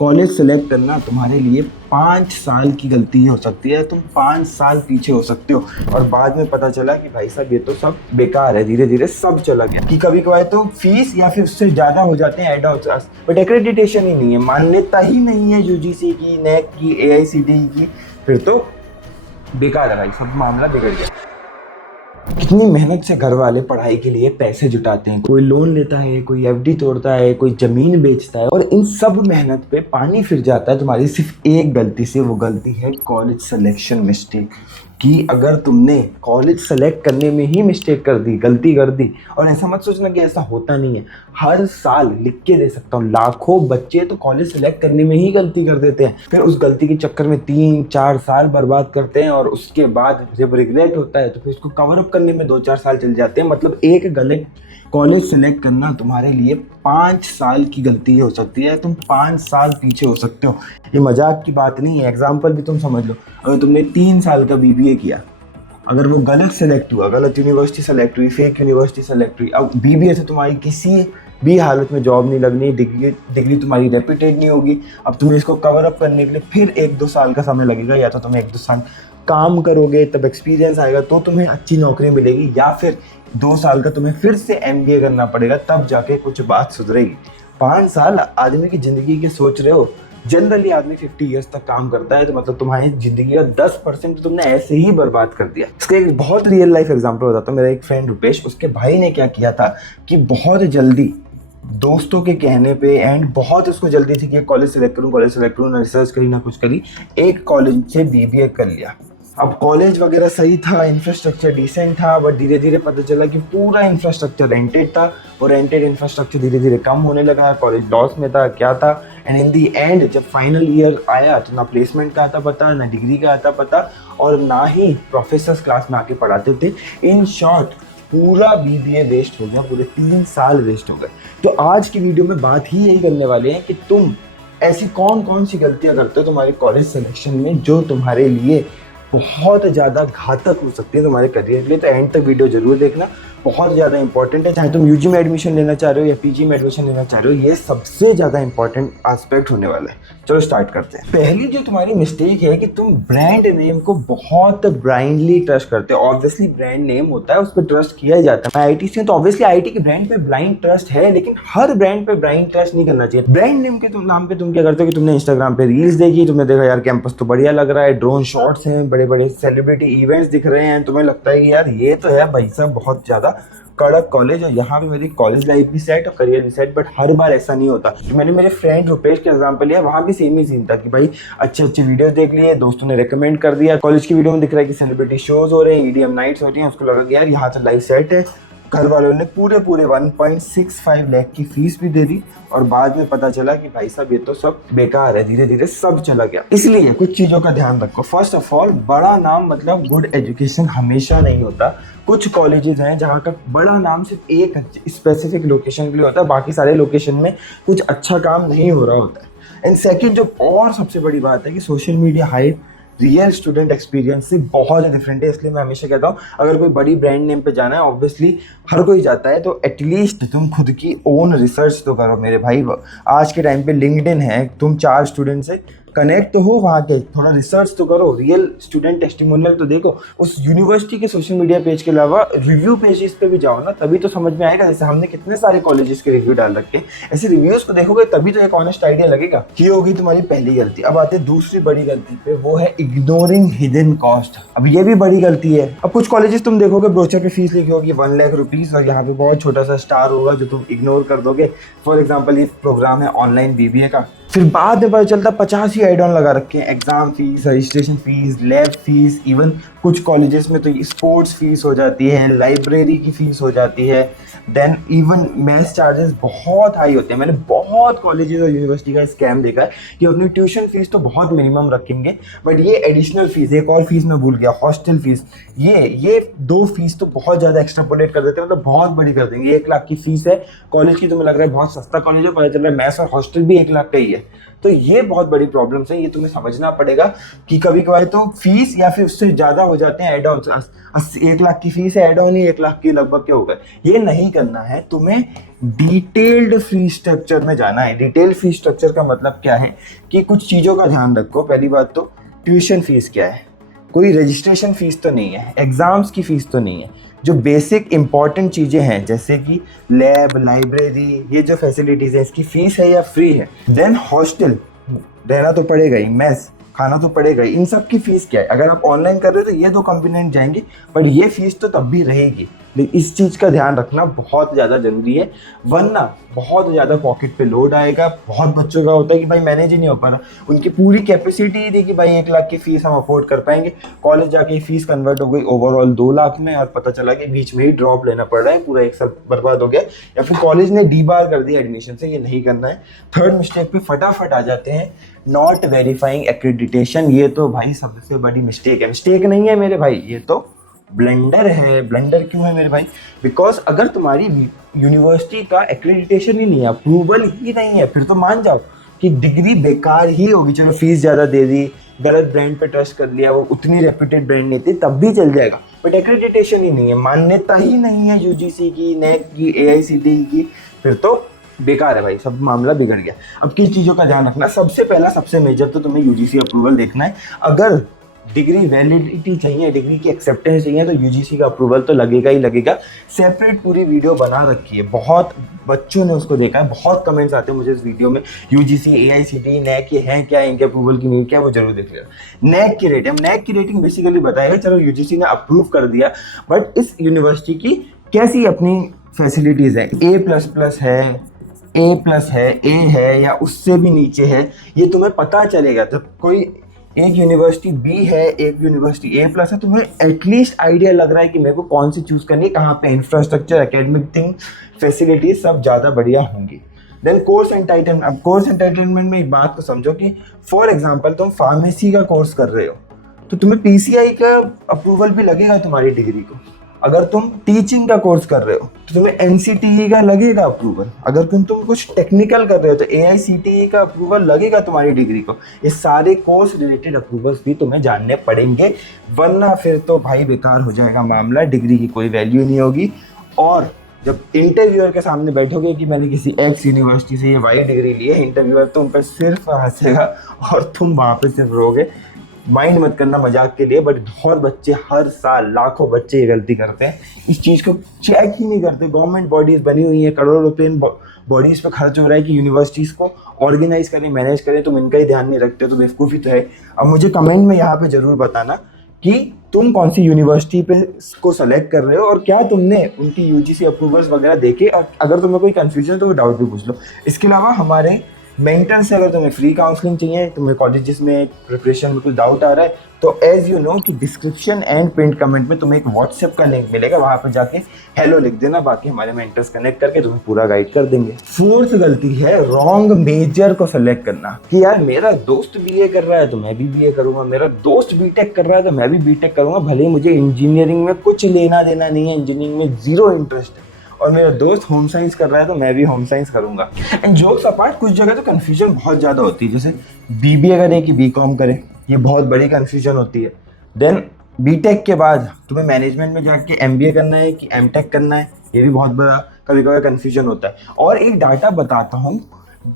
College select करना तुम्हारे लिए 5 साल की गलती हो सकती है। तुम 5 साल पीछे हो सकते हो और बाद में पता चला कि भाई साहब ये तो सब बेकार है, धीरे धीरे सब चला गया। कि कभी कभार तो फीस या फिर उससे ज़्यादा हो जाते हैं add on class, but accreditation ही नहीं है, मान्यता ही नहीं है यूजीसी की, नेक की, एआईसीटीई की, फिर तो बेकार है भाई, सब मामला बिगड़ गया। कितनी मेहनत से घर वाले पढ़ाई के लिए पैसे जुटाते हैं, कोई लोन लेता है, कोई एफडी तोड़ता है, कोई जमीन बेचता है, और इन सब मेहनत पे पानी फिर जाता है तुम्हारी सिर्फ एक गलती से। वो गलती है कॉलेज सिलेक्शन मिस्टेक। कि अगर तुमने कॉलेज सेलेक्ट करने में ही मिस्टेक कर दी, गलती कर दी, और ऐसा मत सोचना कि ऐसा होता नहीं है, हर साल लिख के दे सकता हूँ, लाखों बच्चे तो कॉलेज सेलेक्ट करने में ही गलती कर देते हैं, फिर उस गलती के चक्कर में 3-4 साल बर्बाद करते हैं, और उसके बाद जब रिग्रेट होता है तो फिर उसको कवर अप करने में 2-4 साल चल जाते हैं। मतलब एक गलत कॉलेज सेलेक्ट करना तुम्हारे लिए 5 साल की गलती हो सकती है, तुम 5 साल पीछे हो सकते हो। ये मजाक की बात नहीं है, एग्जाम्पल भी तुम समझ लो। अगर तुमने 3 साल का बीबीए किया, अगर वो गलत सेलेक्ट हुआ, गलत यूनिवर्सिटी सेलेक्ट हुई, फेक यूनिवर्सिटी सेलेक्ट हुई, अब बीबीए से तुम्हारी किसी भी हालत में जॉब नहीं लगनी, डिग्री तुम्हारी रेप्यूटेड नहीं होगी। अब तुम्हें इसको कवर अप करने के लिए फिर 1-2 साल का समय लगेगा, या तो तुम्हें 1-2 साल काम करोगे, तब एक्सपीरियंस आएगा तो तुम्हें अच्छी नौकरी मिलेगी, या फिर 2 साल का तुम्हें फिर से एमबीए करना पड़ेगा, तब जाके कुछ बात सुधरेगी। 5 साल आदमी की ज़िंदगी के सोच रहे हो। जनरली आदमी 50 ईयर्स तक काम करता है, तो मतलब तुम्हारी ज़िंदगी का 10% तो तुमने ऐसे ही बर्बाद कर दिया। इसका एक बहुत रियल लाइफ एग्जांपल बताता हूँ। मेरा एक फ्रेंड रुपेश, उसके भाई ने क्या किया था कि बहुत जल्दी दोस्तों के कहने पे, एंड बहुत उसको जल्दी थी कि कॉलेज सेलेक्ट करूँ, ना रिसर्च करी ना कुछ करी, एक कॉलेज से बीबीए कर लिया। अब कॉलेज वगैरह सही था, इंफ्रास्ट्रक्चर डिसेंट था, बट धीरे धीरे पता चला कि पूरा इंफ्रास्ट्रक्चर रेंटेड था, और रेंटेड इंफ्रास्ट्रक्चर धीरे धीरे कम होने लगा, कॉलेज लॉस में था, क्या था। एंड इन दी एंड जब फाइनल ईयर आया तो ना प्लेसमेंट का आता पता, ना डिग्री का आता पता, और ना ही प्रोफेसर्स क्लास में आके पढ़ाते थे। इन शॉर्ट पूरा बीबीए वेस्ट हो गया, पूरे 3 साल वेस्ट हो गए। तो आज की वीडियो में बात ही यही करने वाले हैं कि तुम ऐसी कौन कौन सी गलतियां करते हो तुम्हारी कॉलेज सिलेक्शन में, जो तुम्हारे लिए बहुत ज़्यादा घातक हो सकती है तुम्हारे करियर के लिए। तो एंड तक वीडियो जरूर देखना, बहुत ज़्यादा इंपॉर्टेंट है। चाहे तुम यूजी में एडमिशन लेना चाह रहे हो या पीजी में एडमिशन लेना चाह रहे हो, ये सबसे ज़्यादा इंपॉर्टेंट एस्पेक्ट होने वाला है। चलो स्टार्ट करते हैं। पहली जो तुम्हारी मिस्टेक है कि तुम ब्रांड नेम को बहुत ब्लाइंडली ट्रस्ट करते हो। ऑब्वियसली ब्रांड नेम होता है, उस पर ट्रस्ट किया ही जाता है। मैं आईटी से हूं, तो ऑब्वियसली आईटी के ब्रांड पे ब्लाइंड ट्रस्ट है, लेकिन हर ब्रांड पे ब्लाइंड ट्रस्ट नहीं करना चाहिए। ब्रांड नेम के नाम पे तुम क्या करते हो कि तुमने इंस्टाग्राम पे रील्स देखी, तुमने देखा यार कैंपस तो बढ़िया लग रहा है, ड्रोन शॉट्स हैं, बड़े बड़े सेलिब्रिटी इवेंट्स दिख रहे हैं, तुम्हें लगता है कि यार ये तो है भाई साहब बहुत ज़्यादा कड़क कॉलेज, और यहाँ पे मेरी कॉलेज लाइफ भी सेट और करियर भी सेट। बट हर बार ऐसा नहीं होता। तो मैंने मेरे फ्रेंड रुपेश के एग्जांपल लिया, वहाँ भी सेम ही सीन था कि भाई अच्छे अच्छे वीडियो देख लिए, दोस्तों ने रेकमेंड कर दिया, कॉलेज की वीडियो में दिख रहा है कि सेलिब्रिटी शोज हो रहे हैं, ईडीएम नाइट्स हो रही हैं, उसको लगा कि यार यहाँ तो लाइफ सेट है। घर वालों ने पूरे 1.65 लाख की फीस भी दे दी, और बाद में पता चला कि भाई साहब ये तो सब बेकार है, धीरे धीरे सब चला गया। इसलिए कुछ चीज़ों का ध्यान रखो। फर्स्ट ऑफ ऑल, बड़ा नाम मतलब गुड एजुकेशन हमेशा नहीं होता। कुछ कॉलेजेस हैं जहाँ का बड़ा नाम सिर्फ एक स्पेसिफिक लोकेशन के लिए होता है, बाकी सारे लोकेशन में कुछ अच्छा काम नहीं हो रहा होता है। एंड सेकेंड, जो और सबसे बड़ी बात है कि social media hype real student experience से बहुत डिफरेंट है। इसलिए मैं हमेशा कहता हूँ, अगर कोई बड़ी ब्रांड नेम पे जाना है, ऑब्वियसली हर कोई जाता है, तो एटलीस्ट तुम खुद की ओन रिसर्च तो करो मेरे भाई। आज के टाइम पे लिंक्डइन है, तुम 4 स्टूडेंट से कनेक्ट तो हो, वहाँ के थोड़ा रिसर्च तो करो, रियल स्टूडेंट टेस्टिमोनियल तो देखो। उस यूनिवर्सिटी के सोशल मीडिया पेज के अलावा रिव्यू पेजेस पे भी जाओ ना, तभी तो समझ में आएगा। जैसे हमने कितने सारे कॉलेजेस के रिव्यू डाल रखे हैं, ऐसे रिव्यूज को देखोगे तभी तो एक ऑनेस्ट आइडिया लगेगा। ये होगी तुम्हारी पहली गलती। अब आते दूसरी बड़ी गलती पे, वो है इग्नोरिंग हिडन कॉस्ट। अब ये भी बड़ी गलती है। अब कुछ कॉलेजेस तुम देखोगे ब्रोचर पे फीस लिखी होगी 1 लाख रुपीज, और यहाँ पे बहुत छोटा सा स्टार होगा जो तुम इग्नोर कर दोगे। फॉर एग्जाम्पल, ये प्रोग्राम है ऑनलाइन बीबीए का, फिर बाद में पता चलता 50 ही एड ऑन लगा रखे हैं, exam fees, registration fees, lab fees, even कुछ कॉलेजेस में तो स्पोर्ट्स फीस हो जाती है, लाइब्रेरी की फीस हो जाती है, देन इवन मेस चार्जेस बहुत हाई होते हैं। मैंने बहुत कॉलेजेस और यूनिवर्सिटी का स्कैम देखा है कि अपनी ट्यूशन फीस तो बहुत मिनिमम रखेंगे, बट ये एडिशनल फीस, एक और फीस मैं भूल गया, हॉस्टल फीस, ये 2 फीस तो बहुत ज़्यादा एक्स्ट्रापोलेट कर देते हैं, मतलब बहुत बड़ी कर देंगे। 1 लाख की फीस है कॉलेज की, तुम्हें लग रहा है बहुत सस्ता कॉलेज है, पता चल रहा है मैथ्स और हॉस्टल भी 1 लाख का ही है। तो ये बहुत बड़ी प्रॉब्लम्स है, ये तुम्हें समझना पड़ेगा कि कभी कभार तो फीस फीस या फिर उससे ज़्यादा हो जाते हैं एड ऑन। 1 लाख की फीस है, एड ऑन ही 1 लाख की लगभग के हो गए। ये नहीं करना है, तुम्हें डिटेल्ड फी स्ट्रक्चर में जाना है। डिटेल्ड फी स्ट्रक्चर का मतलब क्या है कि कुछ चीज़ों का ध्यान रखो। पहली बात तो ट्यूशन फीस क्या है, कोई रजिस्ट्रेशन फीस तो नहीं है, एग्ज़ाम्स की फ़ीस तो नहीं है। जो बेसिक इंपॉर्टेंट चीज़ें हैं जैसे कि लैब, लाइब्रेरी, ये जो फैसिलिटीज़ है इसकी फ़ीस है या फ्री है। देन हॉस्टल रहना तो पड़ेगा ही, मेस खाना तो पड़ेगा ही। इन सब की फ़ीस क्या है? अगर आप ऑनलाइन कर रहे हो तो ये 2 कंपोनेंट जाएंगे, पर ये फ़ीस तो तब भी रहेगी। लेकिन इस चीज़ का ध्यान रखना बहुत ज़्यादा ज़रूरी है, वरना बहुत ज़्यादा पॉकेट पे लोड आएगा। बहुत बच्चों का होता है कि भाई मैनेज ही नहीं हो पा रहा, उनकी पूरी कैपेसिटी ही थी कि भाई 1 लाख की फ़ीस हम अफोर्ड कर पाएंगे। कॉलेज जाके फ़ीस कन्वर्ट हो गई ओवरऑल 2 लाख में, और पता चला कि बीच में ही ड्रॉप लेना पड़ रहा है, पूरा 1 साल बर्बाद हो गया, या फिर कॉलेज ने डीबार कर दिया एडमिशन से। ये नहीं करना है। थर्ड मिस्टेक पे फटाफट आ जाते हैं, नॉट वेरीफाइंग एक्रेडिटेशन। ये तो भाई सबसे बड़ी मिस्टेक है। मिस्टेक नहीं है मेरे भाई, ये तो ब्लंडर है। ब्लंडर क्यों है मेरे भाई? बिकॉज अगर तुम्हारी यूनिवर्सिटी का एक्रेडिटेशन ही नहीं है, अप्रूवल ही नहीं है, फिर तो मान जाओ कि डिग्री बेकार ही होगी। चलो फीस ज़्यादा दे दी, गलत ब्रांड पे ट्रस्ट कर लिया, वो उतनी रेप्यूटेड ब्रांड नहीं थी, तब भी चल जाएगा। बट एक्रेडिटेशन ही नहीं है, मान्यता ही नहीं है यूजीसी की, नेक की, एआईसीटीई की, फिर तो बेकार है भाई, सब मामला बिगड़ गया। अब किस चीज़ों का ध्यान रखना? सबसे पहला, सबसे मेजर तो तुम्हें यूजीसी अप्रूवल देखना है। अगर डिग्री वैलिडिटी चाहिए, डिग्री की एक्सेप्टेंस चाहिए, तो यूजीसी का अप्रूवल तो लगेगा ही लगेगा। सेपरेट पूरी वीडियो बना रखी है, बहुत बच्चों ने उसको देखा है, बहुत कमेंट्स आते हैं मुझे इस वीडियो में, यूजीसी, एआईसीटीई, नैक ये हैं क्या, इनके अप्रूवल की नीड क्या है, वो जरूर देख लेगा। नैक की रेटिंग, नैक की रेटिंग बेसिकली बताएगा चलो यूजीसी ने अप्रूव कर दिया, बट इस यूनिवर्सिटी की कैसी अपनी फैसिलिटीज़ है, A++ है, A+ है, A है, या उससे भी नीचे है, ये तुम्हें पता चलेगा। जब कोई एक यूनिवर्सिटी B है, एक यूनिवर्सिटी A+ है, तुम्हें एटलीस्ट आइडिया लग रहा है कि मेरे को कौन सी चूज़ करनी है, कहाँ पे इंफ्रास्ट्रक्चर, एकेडमिक थिंग, फैसिलिटीज सब ज़्यादा बढ़िया होंगी। Then course entitlement. अब कोर्स एंटाइटलमेंट में एक बात को समझो कि फॉर एग्जांपल तुम फार्मेसी का कोर्स कर रहे हो तो तुम्हें पीसीआई का अप्रूवल भी लगेगा तुम्हारी डिग्री को। अगर तुम टीचिंग का कोर्स कर रहे हो तो तुम्हें एनसीटीई का लगेगा अप्रूवल। अगर तुम कुछ टेक्निकल कर रहे हो तो एआईसीटीई का अप्रूवल लगेगा तुम्हारी डिग्री को। ये सारे कोर्स रिलेटेड अप्रूवल्स भी तुम्हें जानने पड़ेंगे, वरना फिर तो भाई बेकार हो जाएगा मामला, डिग्री की कोई वैल्यू नहीं होगी। और जब इंटरव्यूअर के सामने बैठोगे कि मैंने किसी एक्स यूनिवर्सिटी से ये वाई डिग्री ली है, इंटरव्यूअर तुम पर सिर्फ हंसेगा और तुम वहाँ पे सिर्फ रोगे। माइंड मत करना मजाक के लिए, बट बहुत बच्चे हर साल, लाखों बच्चे ये गलती करते हैं, इस चीज़ को चेक ही नहीं करते। गवर्नमेंट बॉडीज़ बनी हुई हैं, करोड़ों रुपये इन बॉडीज़ पे खर्च हो रहा है कि यूनिवर्सिटीज़ को ऑर्गेनाइज करें, मैनेज करें, तुम इनका ही ध्यान नहीं रखते हो, तो बेवकूफ़ी तो है। अब मुझे कमेंट में यहाँ पे ज़रूर बताना कि तुम कौन सी यूनिवर्सिटी पे को सेलेक्ट कर रहे हो और क्या तुमने उनकी यूजीसी अप्रूवल्स वगैरह देखे, और अगर तुम्हें कोई कन्फ्यूजन तो वो डाउट भी पूछ लो। इसके अलावा हमारे मेंटर से अगर तुम्हें फ्री काउंसलिंग चाहिए, तुम्हें कॉलेजेस में प्रिपरेशन में कुछ डाउट आ रहा है, तो एज यू नो कि डिस्क्रिप्शन एंड पिन कमेंट में तुम्हें एक व्हाट्सएप का लिंक मिलेगा, वहाँ पर जाके हेलो लिख देना, बाकी हमारे मेंटर्स कनेक्ट करके तुम्हें पूरा गाइड कर देंगे। फोर्थ गलती है रॉन्ग मेजर को सेलेक्ट करना, कि यार मेरा दोस्त बीए कर रहा है तो मैं भी बीए करूंगा, मेरा दोस्त बीटेक कर रहा है तो मैं भी बीटेक करूंगा, भले ही मुझे इंजीनियरिंग में कुछ लेना देना नहीं है, इंजीनियरिंग में जीरो इंटरेस्ट है, और मेरा दोस्त होम साइंस कर रहा है तो मैं भी होम साइंस करूंगा। एंड जोक्स अपार्ट, कुछ जगह तो कन्फ्यूजन बहुत ज़्यादा होती है, जैसे बीबीए करें कि बीकॉम करें, ये बहुत बड़ी कन्फ्यूजन होती है। देन बीटेक के बाद तुम्हें मैनेजमेंट में जाके एमबीए करना है कि एमटेक करना है, ये भी बहुत बड़ा कभी कभी कन्फ्यूजन होता है। और एक डाटा बताता हूँ,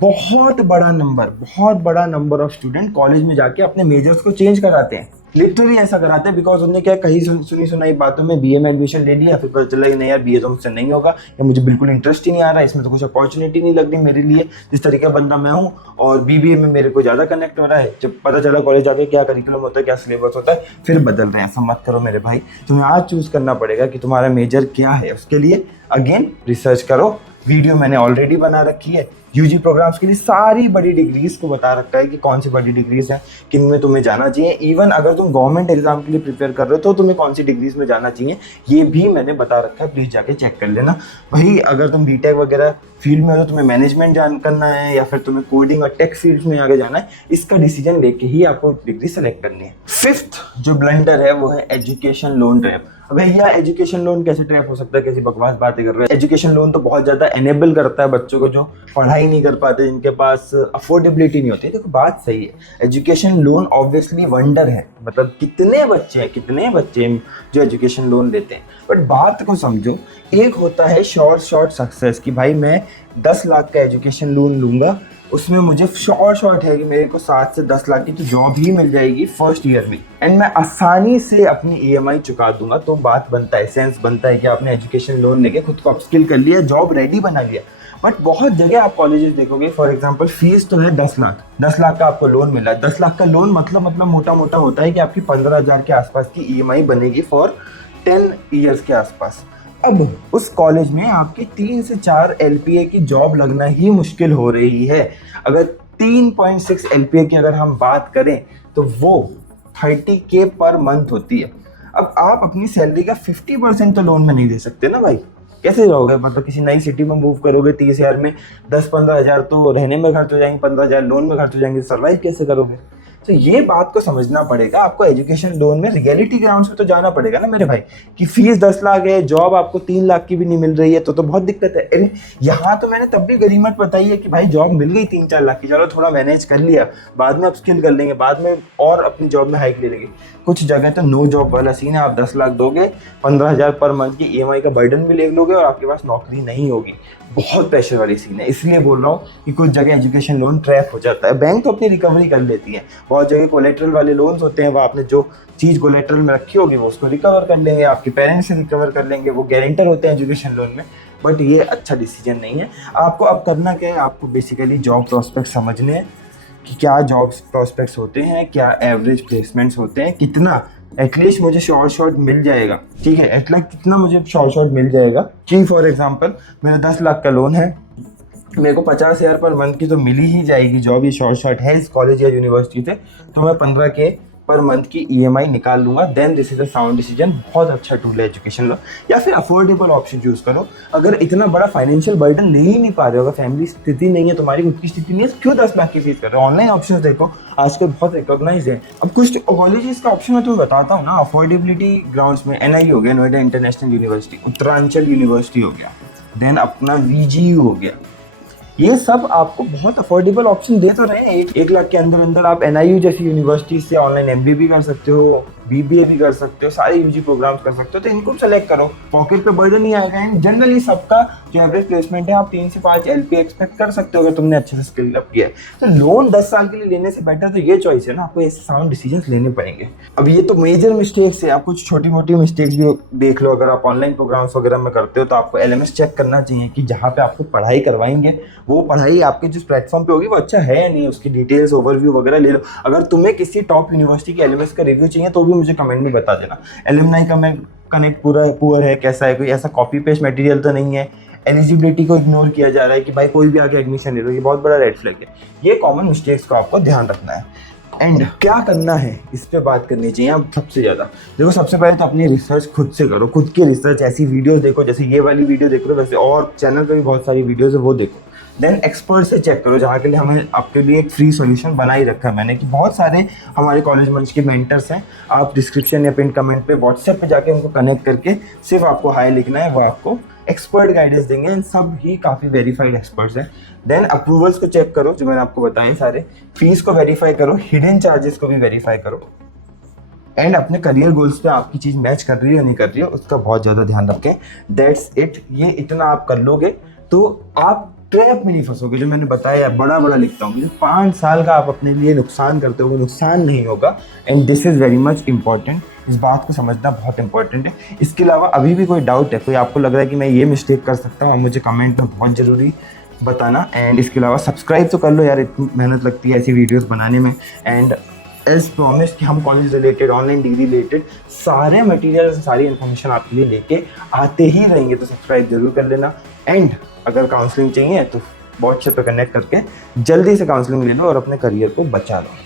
बहुत बड़ा नंबर ऑफ स्टूडेंट कॉलेज में जाके अपने मेजर्स को चेंज कराते हैं, लिटरली ऐसा कराते हैं, बिकॉज उन्होंने क्या कहीं सुनी सुनाई बातों में बीए में एडमिशन ले लिया, फिर पता चला कि नहीं यार बीए तो मुझसे नहीं होगा, या मुझे बिल्कुल इंटरेस्ट ही नहीं आ रहा, इसमें तो कुछ अपॉर्चुनिटी नहीं लग रही मेरे लिए, जिस तरीके का बंदा मैं हूँ, और बीबीए में मेरे को ज़्यादा कनेक्ट हो रहा है। जब पता चला कॉलेज जाके क्या करिकुलम होता है, क्या सिलेबस होता है, फिर बदल रहे हैं। ऐसा मत करो मेरे भाई, तुम्हें आज चूज़ करना पड़ेगा कि तुम्हारा मेजर क्या है। उसके लिए अगेन रिसर्च करो, वीडियो मैंने ऑलरेडी बना रखी है, यूजी प्रोग्राम्स के लिए सारी बड़ी डिग्रीज को बता रखा है कि कौन सी बड़ी डिग्रीज हैं, किन में तुम्हें जाना चाहिए। इवन अगर तुम गवर्नमेंट एग्जाम के लिए प्रिपेयर कर रहे हो तो तुम्हें कौन सी डिग्रीज में जाना चाहिए, ये भी मैंने बता रखा है, प्लीज़ जाके चेक कर लेना। वही अगर तुम बीटेक वगैरह फील्ड में हो तो तुम्हें मैनेजमेंट करना है, या फिर तुम्हें कोडिंग और टेक फील्ड में आगे जाना है, इसका डिसीजन लेके ही आपको डिग्री सेलेक्ट करनी है। फिफ्थ जो ब्लंडर है वो है एजुकेशन लोन ट्रैप। अब भैया एजुकेशन लोन कैसे ट्रैप हो सकता है, कैसी बकवास बातें कर रहे हैं। एजुकेशन लोन तो बहुत ज़्यादा एनेबल करता है बच्चों को जो पढ़ाई पढ़ाई नहीं कर पाते, जिनके पास अफोर्डेबिलिटी नहीं होती। देखो बात सही है, एजुकेशन लोन ऑब्वियसली वंडर है, मतलब कितने बच्चे हैं जो एजुकेशन लोन लेते हैं। बट बात को समझो, एक होता है शॉर्ट सक्सेस कि भाई मैं 10 लाख का एजुकेशन लोन लूंगा, उसमें मुझे शॉर्ट है कि मेरे को 7 से 10 लाख की तो जॉब ही मिल जाएगी फर्स्ट ईयर में, एंड मैं आसानी से अपनी EMI चुका दूंगा। तो बात बनता है, सेंस बनता है कि आपने एजुकेशन लोन लेके खुद को अपस्किल कर लिया, जॉब रेडी बना लिया। बट बहुत जगह आप कॉलेजेस देखोगे, फॉर एग्जांपल फीस तो है 10 लाख का आपको लोन मिला है। 10 लाख का लोन मतलब मोटा मोटा होता है कि आपकी 15,000 के आसपास की EMI बनेगी फॉर 10 ईयर्स के आसपास। अब उस कॉलेज में आपकी 3 से 4 LPA की जॉब लगना ही मुश्किल हो रही है। अगर 3.6 LPA की अगर हम बात करें तो वो 30K पर मंथ होती है। अब आप अपनी सैलरी का 50% तो लोन में नहीं दे सकते ना भाई, कैसे जाओगे? मतलब किसी नई सिटी में मूव करोगे, 30,000 में 10-15 हज़ार तो रहने में खर्च हो जाएंगे, 15,000 लोन में खर्च हो जाएंगे, सर्वाइव कैसे करोगे? तो ये बात को समझना पड़ेगा आपको। एजुकेशन लोन में रियलिटी ग्राउंड्स पे तो जाना पड़ेगा ना मेरे भाई, कि फीस 10 लाख है, जॉब आपको 3 लाख की भी नहीं मिल रही है, तो बहुत दिक्कत है। यहाँ तो मैंने तब भी गरीमत बताई है कि भाई जॉब मिल गई 3-4 लाख की, चलो थोड़ा मैनेज कर लिया, बाद में अपस्किल कर लेंगे, बाद में और अपनी जॉब में हाइक ले लेंगे। कुछ जगह तो नो जॉब वाला सीन है, आप 10 लाख दोगे, 15,000 पर मंथ की EMI का बर्डन भी ले लोगे और आपके पास नौकरी नहीं होगी। बहुत प्रेशर वाली सीन है, इसलिए बोल रहा हूँ कि कुछ जगह एजुकेशन लोन ट्रैप हो जाता है। बैंक तो अपनी रिकवरी कर लेती है, बहुत जगह कोलेट्रल वाले लोन्स होते हैं, वो आपने जो चीज़ कोलेट्रल में रखी होगी वो उसको रिकवर कर लेंगे, आपके पेरेंट्स से रिकवर कर लेंगे, वो गारंटर होते हैं एजुकेशन लोन में। बट ये अच्छा डिसीजन नहीं है। आपको अब करना क्या है, आपको बेसिकली जॉब प्रोस्पेक्ट समझने हैं कि क्या जॉब प्रोस्पेक्ट्स होते हैं, क्या एवरेज प्लेसमेंट्स होते हैं, कितना एटलीस्ट मुझे शॉर्ट मिल जाएगा, ठीक है, एटलीस्ट कितना मुझे शॉर्ट मिल जाएगा। कि फॉर एग्जांपल मेरा 10 लाख का लोन है, मेरे को 50,000 पर मंथ की तो मिली ही जाएगी जॉब, ये शॉर्ट है इस कॉलेज या यूनिवर्सिटी से, तो मैं 15K पर मंथ की EMI निकाल लूंगा। Then this is a sound decision. बहुत अच्छा टूल है एजुकेशन लो, या फिर अफोर्डेबल ऑप्शन चूज करो। अगर इतना बड़ा फाइनेंशियल बर्डन ले ही नहीं पा रहे हो, अगर फैमिली स्थिति नहीं है, तुम्हारी खुद की स्थिति नहीं है, तो क्यों 10 लाख की फीस कर रहे हो? ऑनलाइन ऑप्शन देखो, आजकल बहुत रिकॉग्नाइज है। अब कुछ कॉलेजेस का ऑप्शन मैं तुम्हें बताता हूँ ना, अफोर्डेबिलिटी ग्राउंड्स में NIU हो गया, Noida international university, Uttaranchal university हो गया, देन अपना VGU हो गया, ये सब आपको बहुत अफोर्डेबल ऑप्शन दे तो रहे हैं। 1 लाख के अंदर आप NIU जैसी यूनिवर्सिटी से ऑनलाइन MBA भी कर सकते हो, BBA भी कर सकते हो, सारे UG प्रोग्राम्स कर सकते हो। तो इनको सेलेक्ट करो, पॉकेट पे बर्डन नहीं आएगा। एंड जनरली सबका जो एवरेज प्लेसमेंट है आप 3 से 5 LPA एक्सपेक्ट कर सकते हो अगर तुमने अच्छे से स्किल डेवलप किया है। तो लोन 10 साल के लिए लेने से बेटर तो ये चॉइस है ना, आपको ऐसे साउंड डिसीजंस लेने पड़ेंगे। अब ये तो मेजर मिस्टेक्स है, आप कुछ छोटी मोटी मिस्टेक्स भी देख लो। अगर आप ऑनलाइन प्रोग्राम्स वगैरह में करते हो तो आपको LMS चेक करना चाहिए कि जहाँ पे आपको पढ़ाई करवाएंगे वो पढ़ाई आपके जिस प्लेटफॉर्म पे होगी वो अच्छा है या नहीं, उसकी डिटेल्स ओवरव्यू वगैरह ले लो। अगर तुम्हें किसी टॉप यूनिवर्सिटी के LMS का रिव्यू चाहिए तो भी मुझे कमेंट में बता देना। एलुमनाई का मैं कनेक्ट पूरा पुअर है, कैसा है, कोई ऐसा कॉपी पेस्ट मटेरियल तो नहीं है, एलिजिबिलिटी को इग्नोर किया जा रहा है कि भाई कोई भी आके एडमिशन ले लो, ये बहुत बड़ा रेड फ्लैग है। ये कॉमन मिस्टेक्स को आपको ध्यान रखना है। एंड क्या करना है इस पे बात करनी चाहिए अब सबसे ज़्यादा। देखो सबसे पहले तो अपनी रिसर्च खुद से करो, खुद की रिसर्च, ऐसी वीडियोस देखो जैसे ये वाली वीडियो देख लो, वैसे और चैनल पे भी बहुत सारी वीडियोस है वो देखो। देन एक्सपर्ट से चेक करो, जहाँ के लिए हमें आपके लिए एक फ्री सॉल्यूशन बना ही रखा है मैंने, कि बहुत सारे हमारे कॉलेज मंच के मेंटर्स हैं। आप डिस्क्रिप्शन या पिन कमेंट पे व्हाट्सएप पे जाके उनको कनेक्ट करके सिर्फ आपको हाई लिखना है, वो आपको एक्सपर्ट गाइडेंस देंगे। एंड सब ही काफ़ी वेरीफाइड एक्सपर्ट्स हैं। देन अप्रूवल्स को चेक करो जो मैंने आपको बताए सारे, फीस को वेरीफाई करो, हिडन चार्जेस को भी वेरीफाई करो, एंड अपने करियर गोल्स पे आपकी चीज़ मैच कर रही है या नहीं कर रही है उसका बहुत ज़्यादा ध्यान रखें। That's it. ये इतना आप कर लोगे तो आप ट्रैप में नहीं फंसोगे। जो मैंने बताया बड़ा बड़ा लिखता हूँ, 5 साल का आप अपने लिए नुकसान करते हो वो नुकसान नहीं होगा। And this is very much important, इस बात को समझना बहुत इंपॉर्टेंट है। इसके अलावा अभी भी कोई डाउट है, कोई आपको लग रहा है कि मैं ये मिस्टेक कर सकता हूँ, मुझे कमेंट में बहुत ज़रूरी बताना। एंड इसके अलावा सब्सक्राइब तो कर लो यार, इतनी मेहनत लगती है ऐसी वीडियोज़ बनाने में। एंड एज प्रॉमिस कि हम college related, online degree related सारे मटेरियल, सारी इन्फॉर्मेशन आपके लिए लेके आते ही रहेंगे, तो सब्सक्राइब जरूर कर लेना। एंड अगर काउंसलिंग चाहिए तो व्हाट्सएप पे कनेक्ट करके जल्दी से काउंसलिंग ले लो और अपने करियर को बचा लो।